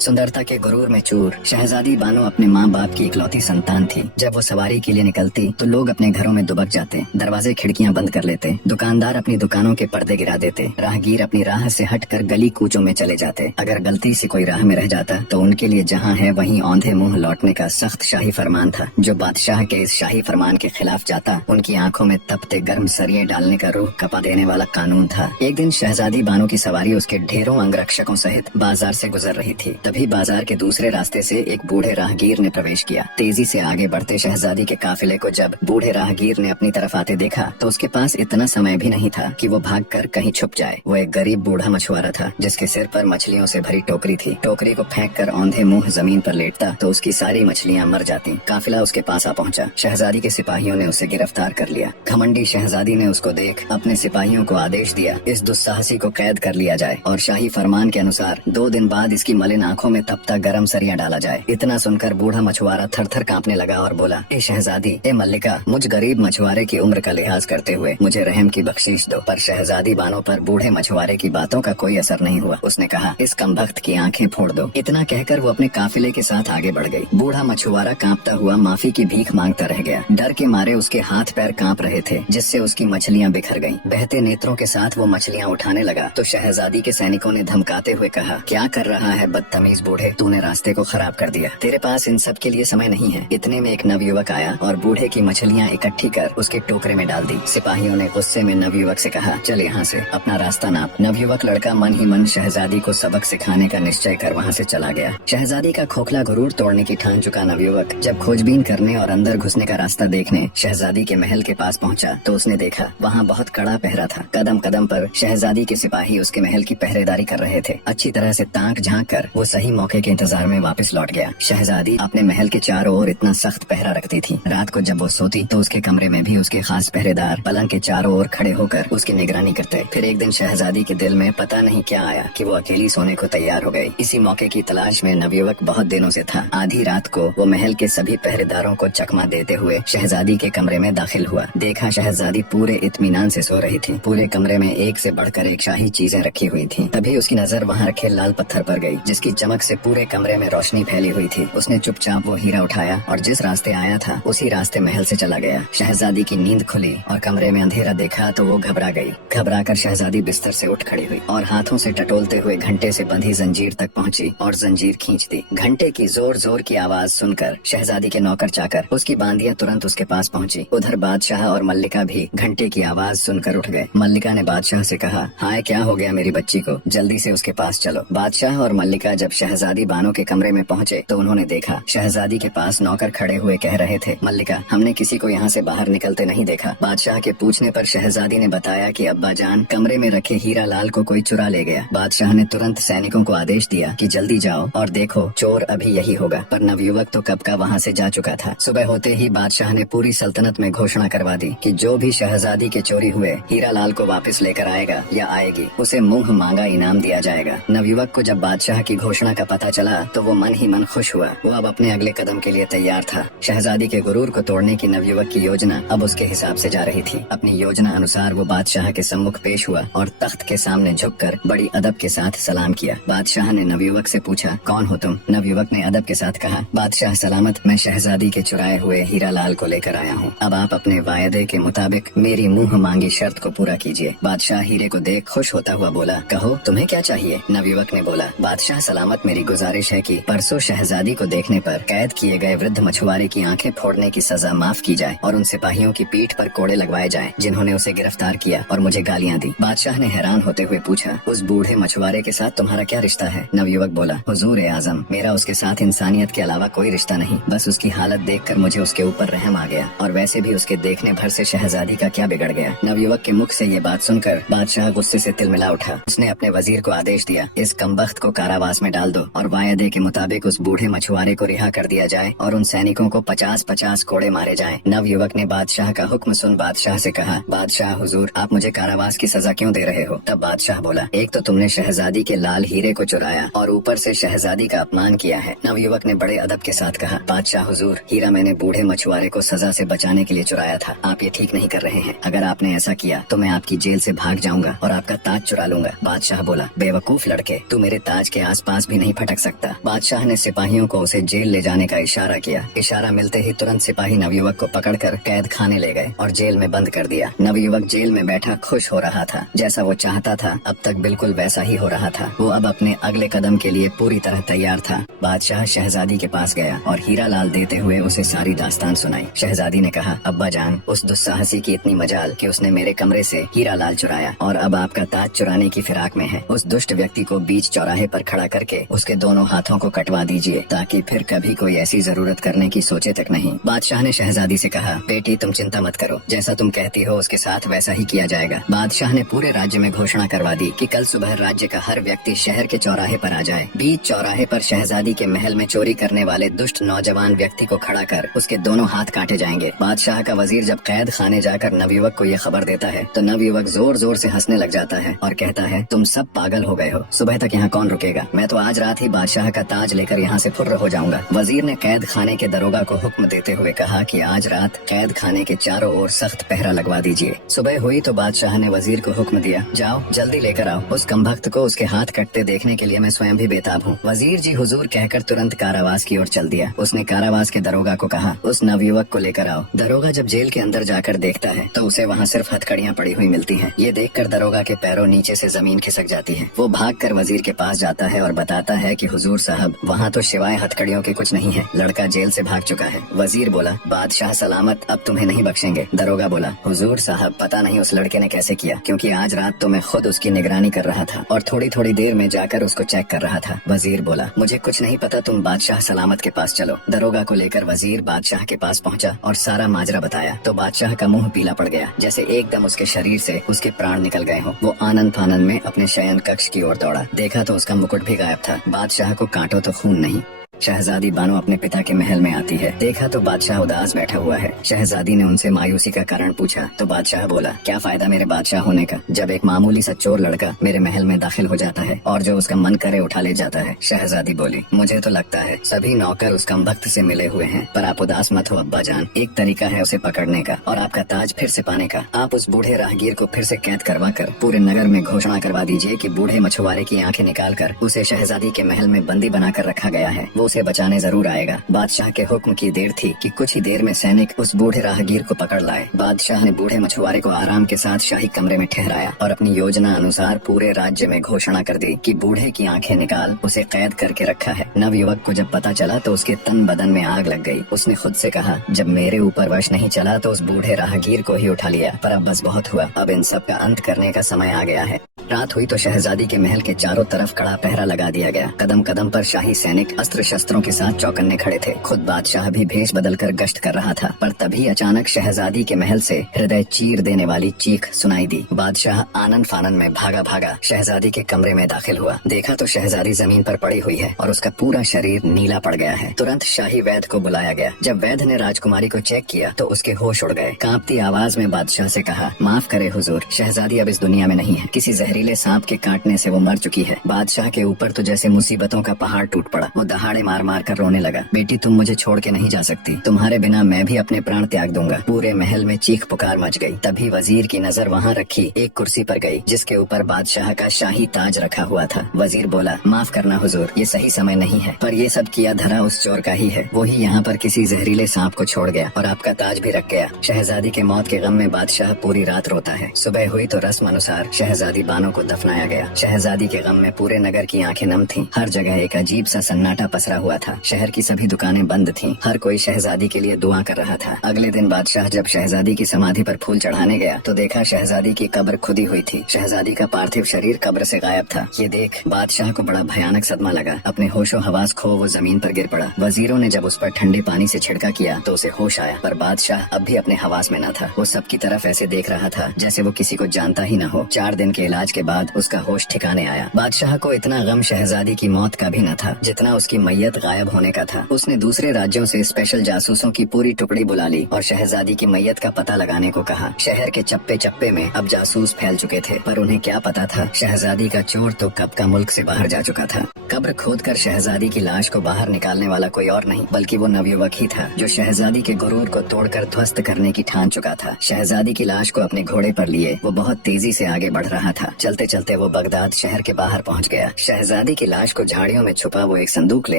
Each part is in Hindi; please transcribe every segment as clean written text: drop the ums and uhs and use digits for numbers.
सुंदरता के गुरूर में चूर शहजादी बानो अपने माँ बाप की इकलौती संतान थी। जब वो सवारी के लिए निकलती तो लोग अपने घरों में दुबक जाते, दरवाजे खिड़कियाँ बंद कर लेते, दुकानदार अपनी दुकानों के पर्दे गिरा देते, राहगीर अपनी राह से हटकर गली कूचों में चले जाते। अगर गलती से कोई राह में रह जाता तो उनके लिए जहाँ है वहीं औंधे मुंह लौटने का सख्त शाही फरमान था। जो बादशाह के इस शाही फरमान के खिलाफ जाता उनकी आंखों में तपते गर्म सरिये डालने का रूह कपा देने वाला कानून था। एक दिन शहजादी बानो की सवारी उसके ढेरों अंगरक्षकों सहित बाजार से गुजर रही थी। तभी बाजार के दूसरे रास्ते से एक बूढ़े राहगीर ने प्रवेश किया। तेजी से आगे बढ़ते शहजादी के काफिले को जब बूढ़े राहगीर ने अपनी तरफ आते देखा तो उसके पास इतना समय भी नहीं था कि वो भागकर कहीं छुप जाए। वो एक गरीब बूढ़ा मछुआरा था जिसके सिर पर मछलियों से भरी टोकरी थी। टोकरी को फेंककर औंधे मुंह जमीन पर लेटता तो उसकी सारी मछलियां मर जाती। काफिला उसके पास आ पहुंचा। शहजादी के सिपाहियों ने उसे गिरफ्तार कर लिया। घमंडी शहजादी ने उसको देख अपने सिपाहियों को आदेश दिया इस दुस्साहसी को कैद कर लिया जाए और शाही फरमान के अनुसार 2 दिन बाद इसकी मलिन आंखों में तपता गरम सरिया डाला जाए। इतना सुनकर बूढ़ा मछुआरा थर थर कांपने लगा और बोला, ए शहजादी, ए मल्लिका, मुझ गरीब मछुआरे की उम्र का लिहाज करते हुए मुझे रहम की बख्शीश दो। पर शहजादी बानो पर बूढ़े मछुआरे की बातों का कोई असर नहीं हुआ। उसने कहा, इस कमबख्त की आंखें फोड़ दो। इतना कहकर वो अपने काफिले के साथ आगे बढ़ गई। बूढ़ा मछुआरा कांपता हुआ माफी की भीख मांगता रह गया। डर के मारे उसके हाथ पैर कांप रहे थे जिससे उसकी मछलियां बिखर गईं। बहते नेत्रों के साथ वो मछलियां उठाने लगा तो शहजादी के सैनिकों ने धमकाते हुए कहा, क्या कर रहा है बदतमीज बूढ़े, तूने रास्ते को खराब कर दिया। तेरे पास इन सब के लिए समय नहीं है। इतने में एक नवयुवक आया और बूढ़े की मछलियां इकट्ठी कर उसके टोकरे में डाल दी। सिपाहियों ने गुस्से में नवयुवक से कहा, चल यहाँ से अपना रास्ता नाप। नवयुवक लड़का मन ही मन शहजादी को सबक सिखाने का निश्चय कर वहाँ से चला गया। शहजादी का खोखला गुरूर तोड़ने की ठान चुका नवयुवक जब खोजबीन करने और अंदर घुसने का रास्ता देखने शहजादी के महल के पास पहुँचा तो उसने देखा वहाँ बहुत कड़ा पहरा था। कदम कदम पर शहजादी के सिपाही उसके महल की पहरेदारी कर रहे थे। अच्छी तरह से ताक झांक कर वो सही मौके के इंतजार में वापस लौट गया। शहजादी अपने महल के चारों ओर इतना सख्त पहरा रखती थी। रात को जब वो सोती तो उसके कमरे में भी उसके खास पहरेदार पलंग के चारों ओर खड़े होकर उसकी निगरानी करते। फिर एक दिन शहजादी के दिल में पता नहीं क्या आया कि वो अकेली सोने को तैयार हो गई। इसी मौके की तलाश में नवयुवक बहुत दिनों से था। आधी रात को वो महल के सभी पहरेदारों को चकमा देते हुए शहजादी के कमरे में दाखिल हुआ। देखा शहजादी पूरे इत्मीनान से सो रही थी। पूरे कमरे में एक से बढ़कर एक शाही चीजें रखी हुई थी। तभी उसकी नजर वहाँ रखे लाल पत्थर पर गई जिसकी चमक से पूरे कमरे में रोशनी फैली हुई थी। उसने चुपचाप वो हीरा उठाया और जिस रास्ते आया था उसी रास्ते महल से चला गया। शहजादी की नींद खुली और कमरे में अंधेरा देखा तो वो घबरा गई। घबराकर शहजादी बिस्तर से उठ खड़ी हुई और हाथों से टटोलते हुए घंटे से बंधी जंजीर तक पहुंची और जंजीर खींच दी। घंटे की जोर जोर की आवाज सुनकर शहजादी के नौकर चाकर उसकी बांदियां तुरंत उसके पास पहुंची। उधर बादशाह और मल्लिका भी घंटे की आवाज सुनकर उठ गए। मल्लिका ने बादशाह से कहा, हाय क्या हो गया मेरी बच्ची को, जल्दी से उसके पास चलो। बादशाह और मल्लिका जब शहजादी बानो के कमरे में पहुंचे तो उन्होंने देखा शहजादी के पास नौकर खड़े हुए कह रहे थे, मल्लिका, हमने किसी को यहाँ से बाहर निकलते नहीं देखा। बादशाह के पूछने पर शहजादी ने बताया कि अब्बा जान, कमरे में रखे हीरा लाल को कोई चुरा ले गया। बादशाह ने तुरंत सैनिकों को आदेश दिया कि जल्दी जाओ और देखो चोर अभी यही होगा। पर नवयुवक तो कब का वहाँ से जा चुका था। सुबह होते ही बादशाह ने पूरी सल्तनत में घोषणा करवा दी कि जो भी शहजादी के चोरी हुए हीरा लाल को वापस लेकर आएगा या आएगी उसे मुंह मांगा इनाम दिया जाएगा। नवयुवक को जब बादशाह की घोषणा का पता चला तो वो मन ही मन खुश हुआ। वो अब अपने अगले कदम के लिए तैयार था। शहजादी के गुरूर को तोड़ने की नवयुवक की योजना अब उसके हिसाब से जा रही थी। अपनी योजना अनुसार वो बादशाह के सम्मुख पेश हुआ और तख्त के सामने झुककर बड़ी अदब के साथ सलाम किया। बादशाह ने नवयुवक से पूछा, कौन हो तुम? नवयुवक ने अदब के साथ कहा, बादशाह सलामत, मैं शहजादी के चुराए हुए हीरा लाल को लेकर आया हूँ। अब आप अपने वायदे के मुताबिक मेरी मुंह मांगी शर्त को पूरा कीजिए। बादशाह हीरे को देख खुश होता हुआ बोला, कहो तुम्हें क्या चाहिए? नवयुवक ने बोला, बादशाह सलामत, मेरी गुजारिश है कि परसों शहजादी को देखने पर कैद किए गए वृद्ध मछुआरे की आंखें फोड़ने की सजा माफ की जाए और उन सिपाहियों की पीठ पर कोड़े लगवाए जाएं जिन्होंने उसे गिरफ्तार किया और मुझे गालियाँ दी। बादशाह ने हैरान होते हुए पूछा, उस बूढ़े मछुआरे के साथ तुम्हारा क्या रिश्ता है? नवयुवक बोला, हुजूर ए आजम, मेरा उसके साथ इंसानियत के अलावा कोई रिश्ता नहीं। बस उसकी हालत देखकर मुझे उसके ऊपर रहम आ गया और वैसे भी उसके देखने भर से शहजादी का क्या बिगड़ गया। नवयुवक के मुख से ये बात सुनकर बादशाह गुस्से से तिलमिला उठा। उसने अपने वजीर को आदेश दिया, इस कमबख्त को कारावास में डाल दो और वायदे के मुताबिक उस बूढ़े मछुआरे को रिहा कर दिया जाए और उन सैनिकों को 50-50 कोड़े मारे जाएं। नवयुवक ने बादशाह का हुक्म सुन बादशाह से कहा, बादशाह हुजूर, आप मुझे कारावास की सजा क्यों दे रहे हो? तब बादशाह बोला, एक तो तुमने शहजादी के लाल हीरे को चुराया और ऊपर से शहजादी का अपमान किया है। नवयुवक ने बड़े अदब के साथ कहा, बादशाह हुजूर, हीरा मैंने बूढ़े मछुआरे को सजा से बचाने के लिए चुराया था। आप ये ठीक नहीं कर रहे हैं। अगर आपने ऐसा किया तो मैं आपकी जेल से भाग जाऊंगा और आपका ताज चुरा लूंगा। बादशाह बोला, बेवकूफ लड़के, तू मेरे ताज के आसपास भी नहीं फटक सकता। बादशाह ने सिपाहियों को उसे जेल ले जाने का इशारा किया। इशारा मिलते ही तुरंत सिपाही नवयुवक को पकड़कर कैद खाने ले गए और जेल में बंद कर दिया। नवयुवक जेल में बैठा खुश हो रहा था। जैसा वो चाहता था अब तक बिल्कुल वैसा ही हो रहा था। वो अब अपने अगले कदम के लिए पूरी तरह तैयार था। बादशाह शहजादी के पास गया और हीरा लाल देते हुए उसे सारी दास्तान सुनाई। शहजादी ने कहा, अब्बा जान, उस दुस्साहसी की इतनी मजाल कि उसने मेरे कमरे से हीरा लाल चुराया और अब आपका ताज चुराने की फिराक में है। उस दुष्ट व्यक्ति को बीच चौराहे पर खड़ा करके उसके दोनों हाथों को कटवा दीजिए ताकि फिर कभी कोई ऐसी जरूरत करने की सोचे तक नहीं। बादशाह ने शहजादी से कहा, बेटी तुम चिंता मत करो, जैसा तुम कहती हो उसके साथ वैसा ही किया जाएगा। बादशाह ने पूरे राज्य में घोषणा करवा दी कि कल सुबह राज्य का हर व्यक्ति शहर के चौराहे पर आ जाए। बीच चौराहे पर शहजादी के महल में चोरी करने वाले दुष्ट नौजवान व्यक्ति को खड़ा कर उसके दोनों हाथ काटे जाएंगे। बादशाह का वजीर जब कैद खाने जाकर नवयुवक को ये खबर देता है तो नवयुवक जोर जोर से हंसने लग जाता है और कहता है, तुम सब पागल हो गए हो, सुबह तक यहाँ कौन रुकेगा? मैं तो आज रात ही बादशाह का ताज लेकर यहाँ से फुर्र हो जाऊंगा। वजीर ने कैद खाने के दरोगा को हुक्म देते हुए कहा कि आज रात कैद खाने के चारों ओर सख्त पहरा लगवा दीजिए। सुबह हुई तो बादशाह ने वजीर को हुक्म दिया, जाओ जल्दी लेकर आओ। उस कमबख्त को उसके हाथ कटते देखने के लिए मैं स्वयं भी बेताब हूँ। वजीर जी हुजूर कहकर तुरंत कारावास की ओर चल दिया। उसने कारावास के दरोगा को कहा, उस नवयुवक को लेकर आओ। दरोगा जब जेल के अंदर जाकर देखता है तो उसे वहाँ सिर्फ हथकड़ियाँ पड़ी हुई मिलती हैं। ये देखकर दरोगा के पैरों नीचे से जमीन खिसक जाती है। वो भागकर वजीर के पास जाता है और बताता है कि हुजूर साहब, वहाँ तो सिवाय हथकड़ियों के कुछ नहीं है, लड़का जेल से भाग चुका है। वजीर बोला, बादशाह सलामत, अब तुम्हें नहीं बख्शेंगे। दरोगा बोला, हुजूर साहब, पता नहीं उस लड़के ने कैसे किया, क्योंकि आज रात तो मैं खुद उसकी निगरानी कर रहा था और थोड़ी थोड़ी देर में जाकर उसको चेक कर रहा था। वजीर बोला, मुझे कुछ नहीं पता, तुम बादशाह सलामत के पास चलो। दरोगा को लेकर वजीर बादशाह के पास पहुंचा और सारा माजरा बताया तो बादशाह का मुंह पीला पड़ गया, जैसे एकदम उसके शरीर से उसके प्राण निकल गए हों। वो आनंद फानन में अपने शयन कक्ष की ओर दौड़ा। देखा तो उसका मुकुट भी गायब था। बादशाह को काटो तो खून नहीं। शहजादी बानो अपने पिता के महल में आती है। देखा तो बादशाह उदास बैठा हुआ है। शहजादी ने उनसे मायूसी का कारण पूछा तो बादशाह बोला, क्या फायदा मेरे बादशाह होने का जब एक मामूली सा चोर लड़का मेरे महल में दाखिल हो जाता है और जो उसका मन करे उठा ले जाता है। शहजादी बोली, मुझे तो लगता है सभी नौकर उस कमबख्त से मिले हुए हैं, पर आप उदास मत हो अब्बा जान, एक तरीका है उसे पकड़ने का और आपका ताज फिर से पाने का। आप उस बूढ़े राहगीर को फिर से कैद करवा कर पूरे नगर में घोषणा करवा दीजिए कि बूढ़े मछुआरे की आंखें निकाल कर उसे शहजादी के महल में बंदी बनाकर रखा गया है, वो उसे बचाने जरूर आएगा। बादशाह के हुक्म की देर थी कि कुछ ही देर में सैनिक उस बूढ़े राहगीर को पकड़ लाए। बादशाह ने बूढ़े मछुआरे को आराम के साथ शाही कमरे में ठहराया और अपनी योजना अनुसार पूरे राज्य में घोषणा कर दी कि बूढ़े की आंखें निकाल उसे कैद करके रखा है। नवयुवक को जब पता चला तो उसके तन बदन में आग लग गई। उसने खुद से कहा, जब मेरे ऊपर वश नहीं चला तो उस बूढ़े राहगीर को ही उठा लिया, पर अब बस बहुत हुआ, अब इन सब का अंत करने का समय आ गया है। रात हुई तो शहजादी के महल के चारों तरफ कड़ा पहरा लगा दिया गया। कदम कदम पर शाही सैनिक अस्त्र शस्त्रों के साथ चौकन्ने खड़े थे। खुद बादशाह भी भेष बदलकर गश्त कर रहा था, पर तभी अचानक शहजादी के महल से हृदय चीर देने वाली चीख सुनाई दी। बादशाह आनंद फानन में भागा भागा शहजादी के कमरे में दाखिल हुआ। देखा तो शहजादी जमीन पर पड़ी हुई है और उसका पूरा शरीर नीला पड़ गया है। तुरंत शाही वैद्य को बुलाया गया। जब वैद्य ने राजकुमारी को चेक किया तो उसके होश उड़ गए। कांपती आवाज में बादशाह से कहा, माफ करे हुजूर, शहजादी अब इस दुनिया में नहीं है, किसी जहरीले सांप के काटने से वो मर चुकी है। बादशाह के ऊपर तो जैसे मुसीबतों का पहाड़ टूट पड़ा। वो दहाड़े मार मार कर रोने लगा, बेटी तुम मुझे छोड़ के नहीं जा सकती, तुम्हारे बिना मैं भी अपने प्राण त्याग दूंगा। पूरे महल में चीख पुकार मच गई। तभी वजीर की नजर वहाँ रखी एक कुर्सी पर गई जिसके ऊपर बादशाह का शाही ताज रखा हुआ था। वजीर बोला, माफ करना हुजूर, ये सही समय नहीं है, पर ये सब किया धरा उस चोर का ही है। वो ही यहाँ पर किसी जहरीले सांप को छोड़ गया और आपका ताज भी रख गया। शहजादी के मौत के गम में बादशाह पूरी रात रोता है। सुबह हुई तो रस्म अनुसार शहजादी बानो को दफनाया गया। शहजादी के गम में पूरे नगर की आंखें नम थीं। हर जगह एक अजीब सा सन्नाटा पसरा हुआ था। शहर की सभी दुकानें बंद थीं। हर कोई शहजादी के लिए दुआ कर रहा था। अगले दिन बादशाह जब शहजादी की समाधि पर फूल चढ़ाने गया तो देखा शहजादी की कब्र खुदी हुई थी। शहजादी का पार्थिव शरीर कब्र से गायब था। ये देख बादशाह को बड़ा भयानक सदमा लगा। अपने होशो हवास खो वो जमीन पर गिर पड़ा। वजीरों ने जब उस पर ठंडे पानी से छिड़का किया तो उसे होश आया, पर बादशाह अब भी अपने हवास में न था। वो सबकी तरफ ऐसे देख रहा था जैसे वो किसी को जानता ही न हो। 4 दिन के इलाज के बाद उसका होश ठिकाने आया। बादशाह को इतना गम शहजादी की मौत का भी न था जितना उसकी मैयत गायब होने का था। उसने दूसरे राज्यों से स्पेशल जासूसों की पूरी टुकड़ी बुला ली और शहजादी की मैयत का पता लगाने को कहा। शहर के चप्पे चप्पे में अब जासूस फैल चुके थे, पर उन्हें क्या पता था शहजादी का चोर तो कब का मुल्क से बाहर जा चुका था। कब्र खोदकर शहजादी की लाश को बाहर निकालने वाला कोई और नहीं बल्कि वो नवयुवक ही था जो शहजादी के गुरूर को तोड़कर ध्वस्त करने की ठान चुका था। शहजादी की लाश को अपने घोड़े पर लिए वो बहुत तेजी से आगे बढ़ रहा था। चलते चलते वो बगदाद शहर के बाहर पहुंच गया। शहजादी की लाश को झाड़ियों में छुपा वो एक संदूक ले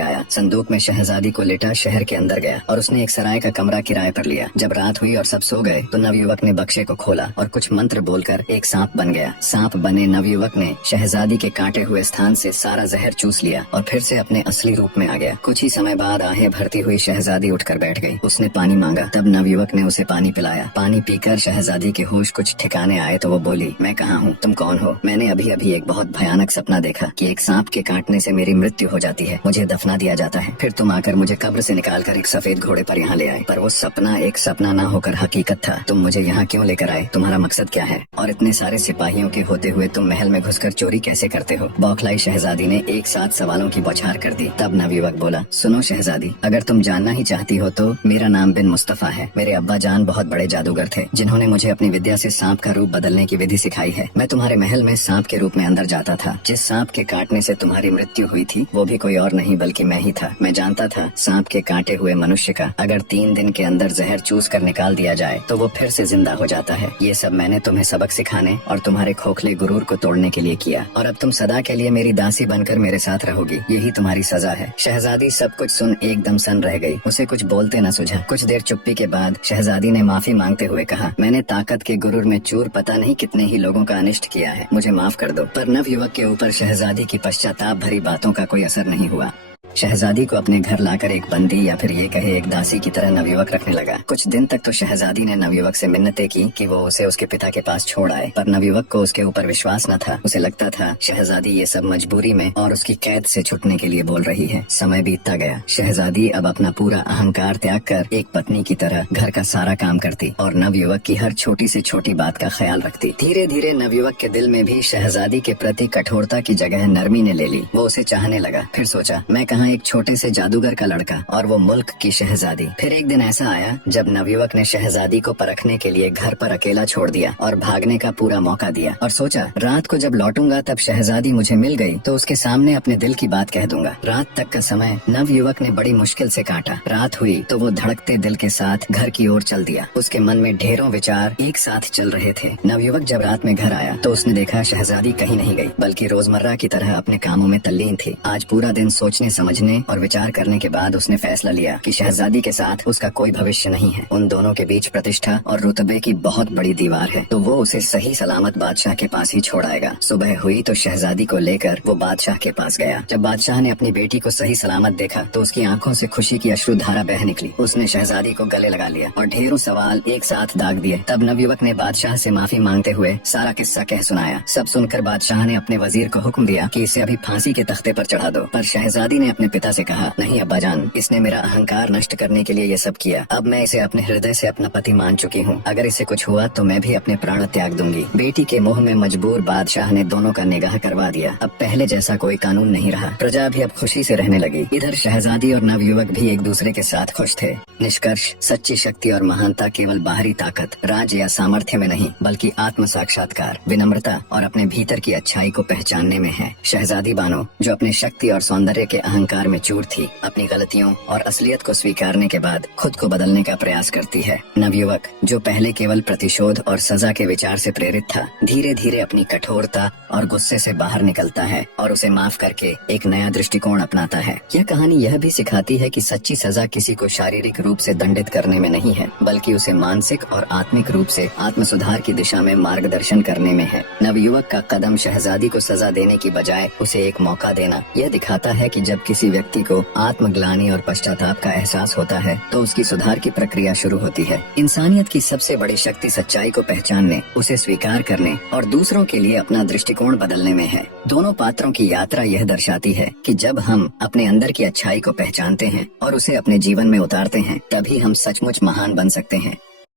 आया। संदूक में शहजादी को लेटा शहर के अंदर गया और उसने एक सराय का कमरा किराए पर लिया। जब रात हुई और सब सो गए तो नवयुवक ने बक्से को खोला और कुछ मंत्र बोलकर एक सांप बन गया। सांप बने नवयुवक ने शहजादी के काटे हुए स्थान से सारा जहर चूस लिया और फिर से अपने असली रूप में आ गया। कुछ ही समय बाद आहें भरती हुई शहजादी उठकर बैठ गई। उसने पानी मांगा, तब नवयुवक ने उसे पानी पिलाया। पानी पीकर शहजादी के होश कुछ ठिकाने आए तो वो बोली, मैं कहाँ हूँ, तुम कौन हो? मैंने अभी अभी एक बहुत भयानक सपना देखा कि एक सांप के काटने से मेरी मृत्यु हो जाती है, मुझे दफना दिया जाता है, फिर तुम आकर मुझे कब्र से निकालकर एक सफेद घोड़े पर यहाँ ले आए। पर वो सपना एक सपना ना होकर हकीकत था। तुम मुझे यहाँ क्यों लेकर आए? तुम्हारा मकसद क्या है? और इतने सारे सिपाहियों के होते हुए तुम महल में घुसकर चोरी कैसे करते हो? बौखलाई शहजादी ने एक साथ सवालों की बौछार कर दी। तब नवयुवक बोला, सुनो शहजादी, अगर तुम जानना ही चाहती हो तो मेरा नाम बिन मुस्तफा है। मेरे अब्बा जान बहुत बड़े जादूगर थे जिन्होंने मुझे अपनी विद्या से सांप का रूप बदलने की विधि सिखाई है। मैं तुम्हारे महल में सांप के रूप में अंदर जाता था। जिस सांप के काटने से तुम्हारी मृत्यु हुई थी वो भी कोई और नहीं बल्कि मैं ही था। मैं जानता था सांप के काटे हुए मनुष्य का अगर 3 दिन के अंदर जहर चूस कर निकाल दिया जाए तो वो फिर से जिंदा हो जाता है। ये सब मैंने तुम्हें सबक सिखाने और तुम्हारे खोखले गुरूर को तोड़ने के लिए किया और अब तुम सदा के लिए मेरी दासी बनकर मेरे साथ रहोगी। यही तुम्हारी सजा है। शहजादी सब कुछ सुन एकदम सन रह गई। उसे कुछ बोलते न सूझा। कुछ देर चुप्पी के बाद शहजादी ने माफी मांगते हुए कहा, मैंने ताकत के गुरूर में चूर पता नहीं कितने ही लोगों का अनिष्ट किया है, मुझे माफ कर दो। पर नवयुवक के ऊपर शहजादी की पश्चाताप भरी बातों का कोई असर नहीं हुआ। शहजादी को अपने घर लाकर एक बंदी या फिर ये कहे एक दासी की तरह नवयुवक रखने लगा। कुछ दिन तक तो शहजादी ने नवयुवक से मिन्नतें की कि वो उसे उसके पिता के पास छोड़ आए, पर नवयुवक को उसके ऊपर विश्वास न था। उसे लगता था शहजादी ये सब मजबूरी में और उसकी कैद से छुटने के लिए बोल रही है। समय बीतता गया। शहजादी अब अपना पूरा अहंकार त्याग कर एक पत्नी की तरह घर का सारा काम करती और नवयुवक की हर छोटी से छोटी बात का ख्याल रखती। धीरे धीरे नवयुवक के दिल में भी शहजादी के प्रति कठोरता की जगह नरमी ने ले ली। वो उसे चाहने लगा। फिर सोचा, मैं एक छोटे से जादूगर का लड़का और वो मुल्क की शहजादी। फिर एक दिन ऐसा आया जब नवयुवक ने शहजादी को परखने के लिए घर पर अकेला छोड़ दिया और भागने का पूरा मौका दिया और सोचा, रात को जब लौटूंगा तब शहजादी मुझे मिल गई तो उसके सामने अपने दिल की बात कह दूंगा। रात तक का समय नवयुवक ने बड़ी मुश्किल से काटा। रात हुई तो वो धड़कते दिल के साथ घर की ओर चल दिया। उसके मन में ढेरों विचार एक साथ चल रहे थे। नवयुवक जब रात में घर आया तो उसने देखा शहजादी कहीं नहीं गई बल्कि रोजमर्रा की तरह अपने कामों में तल्लीन थी। आज पूरा दिन सोचने समझने और विचार करने के बाद उसने फैसला लिया कि शहजादी के साथ उसका कोई भविष्य नहीं है। उन दोनों के बीच प्रतिष्ठा और रुतबे की बहुत बड़ी दीवार है, तो वो उसे सही सलामत बादशाह के पास ही छोड़ आएगा। सुबह हुई तो शहजादी को लेकर वो बादशाह के पास गया। जब बादशाह ने अपनी बेटी को सही सलामत देखा तो उसकी आंखों से खुशी की अश्रुधारा बह निकली। उसने शहजादी को गले लगा लिया और ढेरों सवाल एक साथ दाग दिए। तब नवयुवक ने बादशाह से माफी मांगते हुए सारा किस्सा कह सुनाया। सब सुनकर बादशाह ने अपने वजीर को हुक्म दिया कि इसे अभी फांसी के तख्ते पर चढ़ा दो। पर शहजादी ने अपने पिता से कहा, नहीं अब्बाजान, इसने मेरा अहंकार नष्ट करने के लिए ये सब किया। अब मैं इसे अपने हृदय से अपना पति मान चुकी हूँ। अगर इसे कुछ हुआ तो मैं भी अपने प्राण त्याग दूंगी। बेटी के मोह में मजबूर बादशाह ने दोनों का निगाह करवा दिया। अब पहले जैसा कोई कानून नहीं रहा। प्रजा भी अब खुशी से रहने लगी। इधर शहजादी और नवयुवक भी एक दूसरे के साथ खुश थे। निष्कर्ष, सच्ची शक्ति और महानता केवल बाहरी ताकत, राज या सामर्थ्य में नहीं बल्कि आत्म साक्षात्कार, विनम्रता और अपने भीतर की अच्छाई को पहचानने में है। शहजादी बानो, जो अपने शक्ति और सौंदर्य के अहंकार में चूर थी, अपनी गलतियों और असलियत को स्वीकारने के बाद खुद को बदलने का प्रयास करती है। नवयुवक, जो पहले केवल प्रतिशोध और सजा के विचार से प्रेरित था, धीरे धीरे अपनी कठोरता और गुस्से से बाहर निकलता है और उसे माफ करके एक नया दृष्टिकोण अपनाता है। यह कहानी यह भी सिखाती है कि सच्ची सजा किसी को शारीरिक रूप से दंडित करने में नहीं है बल्कि उसे मानसिक और आत्मिक रूप से आत्म सुधार की दिशा में मार्गदर्शन करने में है। नवयुवक का कदम शहजादी को सजा देने की बजाय उसे एक मौका देना यह दिखाता है कि जब किसी व्यक्ति को आत्मग्लानि और पश्चाताप का एहसास होता है तो उसकी सुधार की प्रक्रिया शुरू होती है। इंसानियत की सबसे बड़ी शक्ति सच्चाई को पहचानने, उसे स्वीकार करने और दूसरों के लिए अपना दृष्टिकोण बदलने में है। दोनों पात्रों की यात्रा यह दर्शाती है कि जब हम अपने अंदर की अच्छाई को पहचानते हैं और उसे अपने जीवन में उतारते हैं, तभी हम सचमुच महान बन सकते हैं।